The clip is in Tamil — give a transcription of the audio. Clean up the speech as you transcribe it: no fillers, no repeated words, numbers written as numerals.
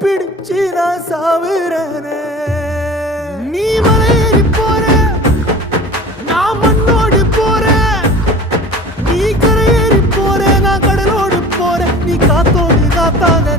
பிடிச்சு நான் சாவுறேனே. நீ மலையேறி போற, நான் மண்ணோடு போறேன். நீ கரையேறி போற, நான் கடலோடு போறேன். நீ காத்தோடு காத்தாக